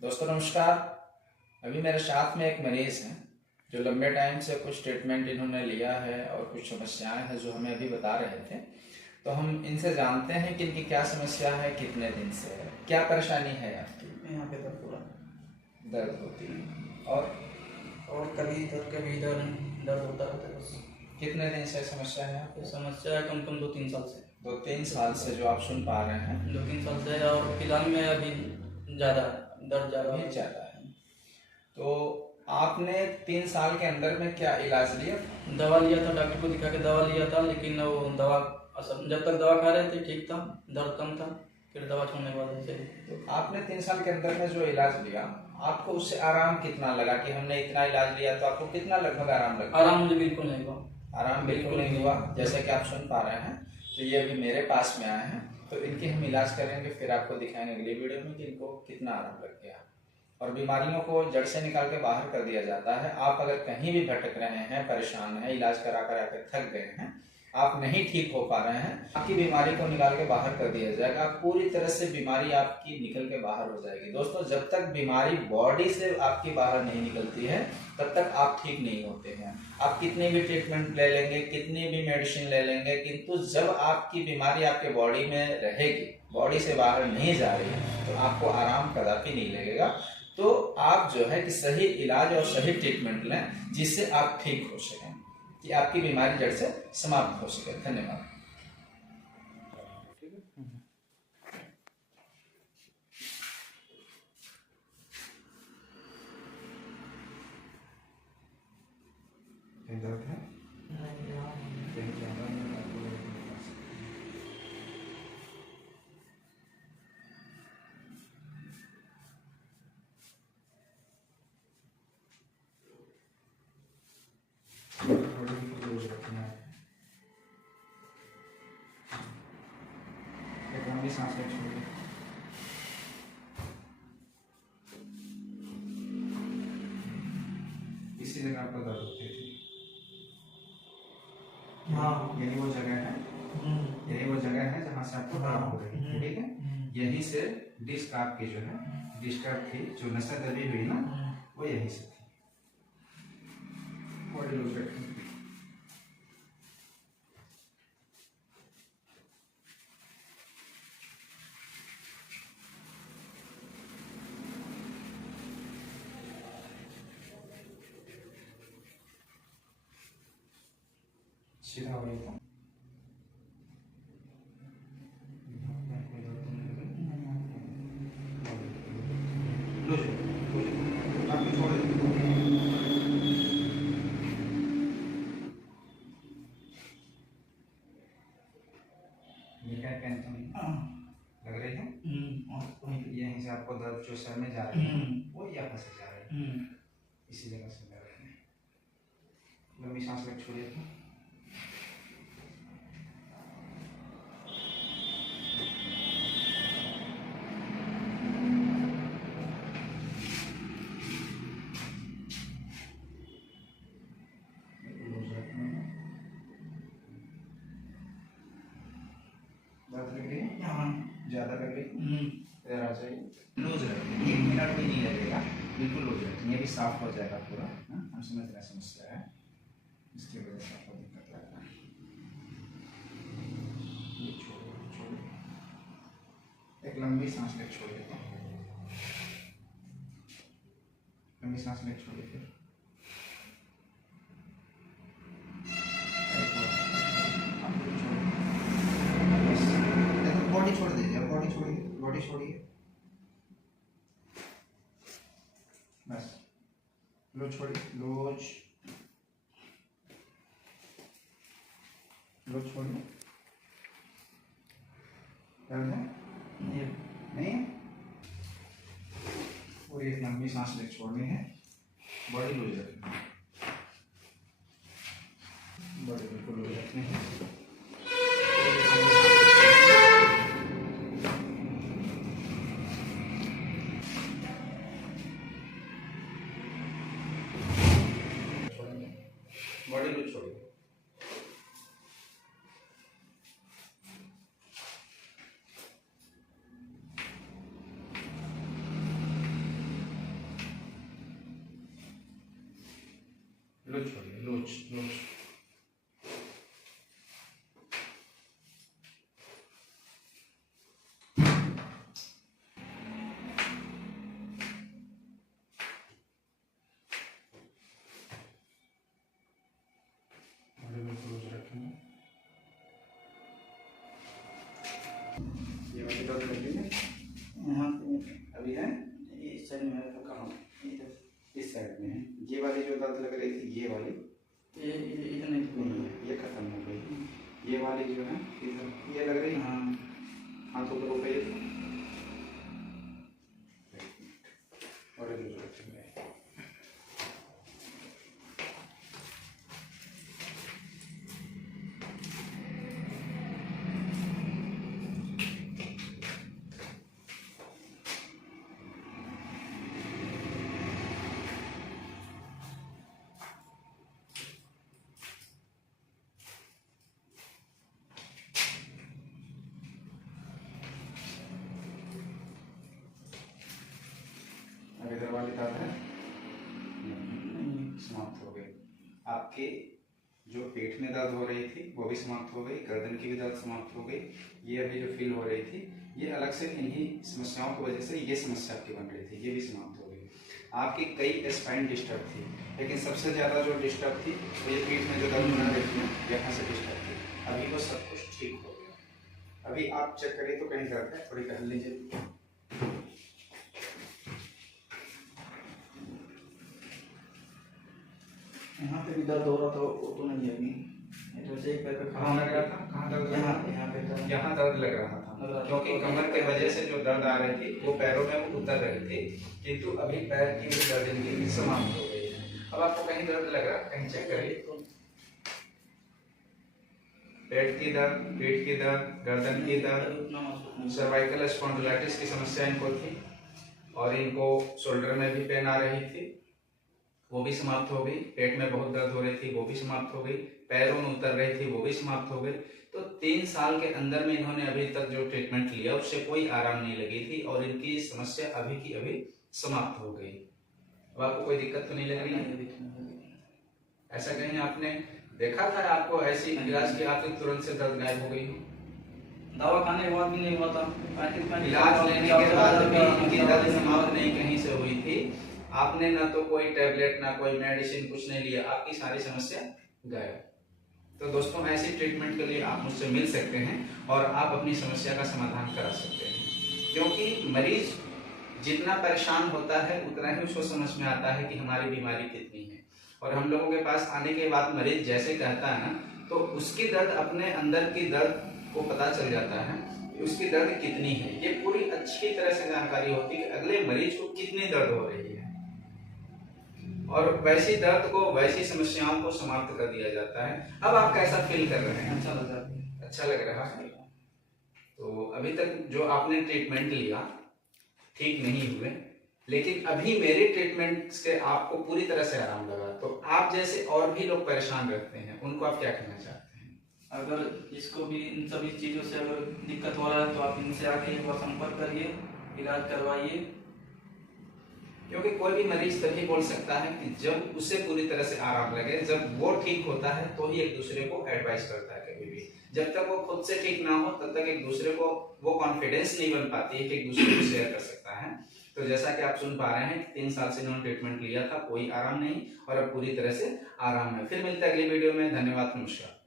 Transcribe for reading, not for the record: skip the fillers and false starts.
दोस्तों नमस्कार। अभी मेरे साथ में एक मरीज है जो लंबे टाइम से कुछ ट्रीटमेंट इन्होंने लिया है और कुछ समस्याएं हैं जो हमें अभी बता रहे थे। तो हम इनसे जानते हैं कि इनकी क्या समस्या है, कितने दिन से है, क्या परेशानी है आपकी। यहाँ पे दर्द पूरा दर्द होती है और कभी इधर कभी इधर दर्द होता रहता है बस। कितने दिन से समस्या है आपको? समस्या है कम 2-3 साल से। 2-3 साल से जो आप सुन पा रहे हैं। 2-3 साल से और फिलहाल में अभी ज़्यादा दर्द ज़्यादा है। तो आपने 3 साल के अंदर में क्या इलाज लिया? दवा लिया था, डॉक्टर को दिखा के दवा लिया था, लेकिन वो दवा असर, जब तक दवा खा रहे थे ठीक था, दर्द कम था, फिर दवा छोड़ने के बाद ऐसे। तो आपने 3 साल के अंदर में जो इलाज लिया, आपको उससे आराम कितना लगा कि हमने इतना इलाज लिया, तो आपको कितना लगभग आराम लगा? आराम मुझे बिल्कुल नहीं हुआ। आराम बिल्कुल नहीं हुआ। जैसे कि आप सुन पा रहे हैं, तो ये अभी मेरे पास में आए हैं, तो इनकी हम इलाज करेंगे, फिर आपको दिखाएंगे अगली वीडियो में कि इनको कितना आराम लग गया। और बीमारियों को जड़ से निकाल के बाहर कर दिया जाता है। आप अगर कहीं भी भटक रहे हैं, परेशान हैं, इलाज करा कर आकर थक गए हैं, आप नहीं ठीक हो पा रहे हैं, आपकी बीमारी को निकाल के बाहर कर दिया जाएगा। पूरी तरह से बीमारी आपकी निकल के बाहर हो जाएगी। दोस्तों, जब तक बीमारी बॉडी से आपकी बाहर नहीं निकलती है, तब तक आप ठीक नहीं होते हैं। आप कितनी भी ट्रीटमेंट ले लेंगे, कितनी भी मेडिसिन ले लेंगे, किंतु जब आपकी बीमारी आपके बॉडी में रहेगी, बॉडी से बाहर नहीं जा रही है, तो आपको आराम कदापि नहीं लगेगा। तो आप जो है कि सही इलाज और सही ट्रीटमेंट लें, जिससे आप ठीक हो सकें, कि आपकी बीमारी जड़ से समाप्त हो सके। धन्यवाद। दर्द है? लंबी सांस ले, छोड़िए। इसी जगह आपको दर्द होती थी? हाँ, यही वो जगह है, यही वो जगह है जहाँ से आपको दर्द हो रही है। ठीक है, यहीं से डिस्क आपकी जो है डिस्टर्ब थी, जो नसें दबी हुई ना, वो यहीं से थी। बॉडी लूज रखिए। सीधा हो गया। लग रही है? यहीं से आपको दर्द जो सर में जा रही है, वो यहाँ से जा रही है, इसी जगह से लग रही है। लंबी सांस ले, छोड़िए। दर्द लग रही है? ज़्यादा लग रही है? इधर आ जाइए। लूज रखिए, 1 मिनट भी नहीं लगेगा, बिल्कुल लूज रखिए। ये भी साफ हो जाएगा पूरा। हम समझ रहे हैं समस्या है, इसकी वजह से आपको दिक्कत लग रहा है। ये छोड़िए। एक लंबी सांस ले, छोड़िए। लंबी सांस ले, छोड़िए। फिर बॉडी छोड़ दीजिए, बॉडी छोड़िए। बस लो, छोड़िए। लो, छोड़िए। दर्द है? नहीं है? और एक लंबी सांस ले, छोड़नी है। बॉडी लूज रखनी है, बॉडी बिल्कुल लूज रखनी है। बॉडी लूज छोड़िए। लूज छोड़िए, लूज लूज। ये वाली दर्द लगी है यहाँ पे अभी है, इस साइड में है तो कहाँ? इधर इस साइड में है। ये वाली जो दर्द लग रही थी, ये वाली ये इधर नहीं तो नहीं है, ये खत्म हो गई। ये वाली जो है इधर ये लग रही है। हाँ हाथों पर ऊपर और ये जो रखेंगे। अब इधर वाली दर्द है समाप्त हो गई। आपके जो पेट में दर्द हो रही थी वो भी समाप्त हो गई, गर्दन की भी दर्द समाप्त हो गई। ये अभी जो फील हो रही थी ये अलग से इन्हीं समस्याओं की वजह से ये समस्या आपकी बन रही थी, ये भी समाप्त हो गई। आपकी कई स्पाइन डिस्टर्ब थी, लेकिन सबसे ज़्यादा जो डिस्टर्ब थी वो ये पीठ में जो दर्द बना रही थी यहाँ से डिस्टर्ब थी। अभी वो सब कुछ ठीक हो गया। अभी आप चेक करिए तो कहीं दर्द है, थोड़ी टहल लीजिए। यहाँ पे भी दर्द हो रहा था, वो तो नहीं है अभी। ये तो चेक करके कहाँ लग रहा था? कहाँ दर्द लग रहा था? यहाँ पे दर्द। यहाँ दर्द लग रहा था, क्योंकि कमर के वजह से जो दर्द आ रही थी वो पैरों में वो उतर रही थी, किंतु अभी पैर की भी दर्द इनकी समाप्त हो गई है। अब आपको कहीं दर्द लग रहा है, कहीं चेक करिए। पेट की दर्द, पीठ की दर्द, गर्दन की दर्द, सर्वाइकल स्पॉन्डिलाइटिस की समस्या इनको थी और इनको शोल्डर में भी पेन आ रही थी, वो भी समाप्त हो गई। पेट में बहुत दर्द हो रही थी, वो भी समाप्त हो गई। पैरों में उतर रही थी, वो भी समाप्त हो गई। तो 3 साल के अंदर में इन्होंने अभी तक जो ट्रीटमेंट लिया उससे कोई आराम नहीं लगी थी और इनकी समस्या अभी की अभी समाप्त हो गई। अब आपको कोई दिक्कत तो नहीं लग रही है? ऐसा कहीं आपने देखा था आपको ऐसी इलाज की आपकी तुरंत से दर्द गायब हो गई हो? दवा खाने के बाद भी नहीं हुआ था। इलाज लेने के बाद भी इनकी दर्द समाप्त नहीं कहीं से हुई थी। आपने ना तो कोई टैबलेट ना कोई मेडिसिन कुछ नहीं लिया, आपकी सारी समस्या गायब। तो दोस्तों ऐसी ट्रीटमेंट के लिए आप मुझसे मिल सकते हैं और आप अपनी समस्या का समाधान करा सकते हैं, क्योंकि मरीज जितना परेशान होता है उतना ही उसको समझ में आता है कि हमारी बीमारी कितनी है। और हम लोगों के पास आने के बाद मरीज जैसे कहता है ना, तो उसकी दर्द अपने अंदर की दर्द को पता चल जाता है कि उसकी दर्द कितनी है। ये पूरी अच्छी तरह से जानकारी होती है कि अगले मरीज को कितनी दर्द हो रही है और वैसी दर्द को, वैसी समस्याओं को समाप्त कर दिया जाता है। अब आप कैसा फील कर रहे हैं? अच्छा लग रहा है। अच्छा लग रहा है। तो अभी तक जो आपने ट्रीटमेंट लिया ठीक नहीं हुए, लेकिन अभी मेरे ट्रीटमेंट से आपको पूरी तरह से आराम लगा, तो आप जैसे और भी लोग परेशान रहते हैं उनको आप क्या कहना चाहते हैं? अगर जिसको भी इन सभी चीज़ों से अगर दिक्कत हो रहा है तो आप इनसे आके एक बार संपर्क करिए, इलाज करवाइए। क्योंकि कोई भी मरीज तभी बोल सकता है कि जब उसे पूरी तरह से आराम लगे, जब वो ठीक होता है तो ही एक दूसरे को एडवाइस करता है। कभी भी जब तक वो खुद से ठीक ना हो तब तक एक दूसरे को वो कॉन्फिडेंस नहीं बन पाती है कि एक दूसरे को शेयर कर सकता है। तो जैसा कि आप सुन पा रहे हैं 3 साल से इन्होंने ट्रीटमेंट लिया था, कोई आराम नहीं और अब पूरी तरह से आराम है। फिर मिलते हैं अगली वीडियो में। धन्यवाद, नमस्कार।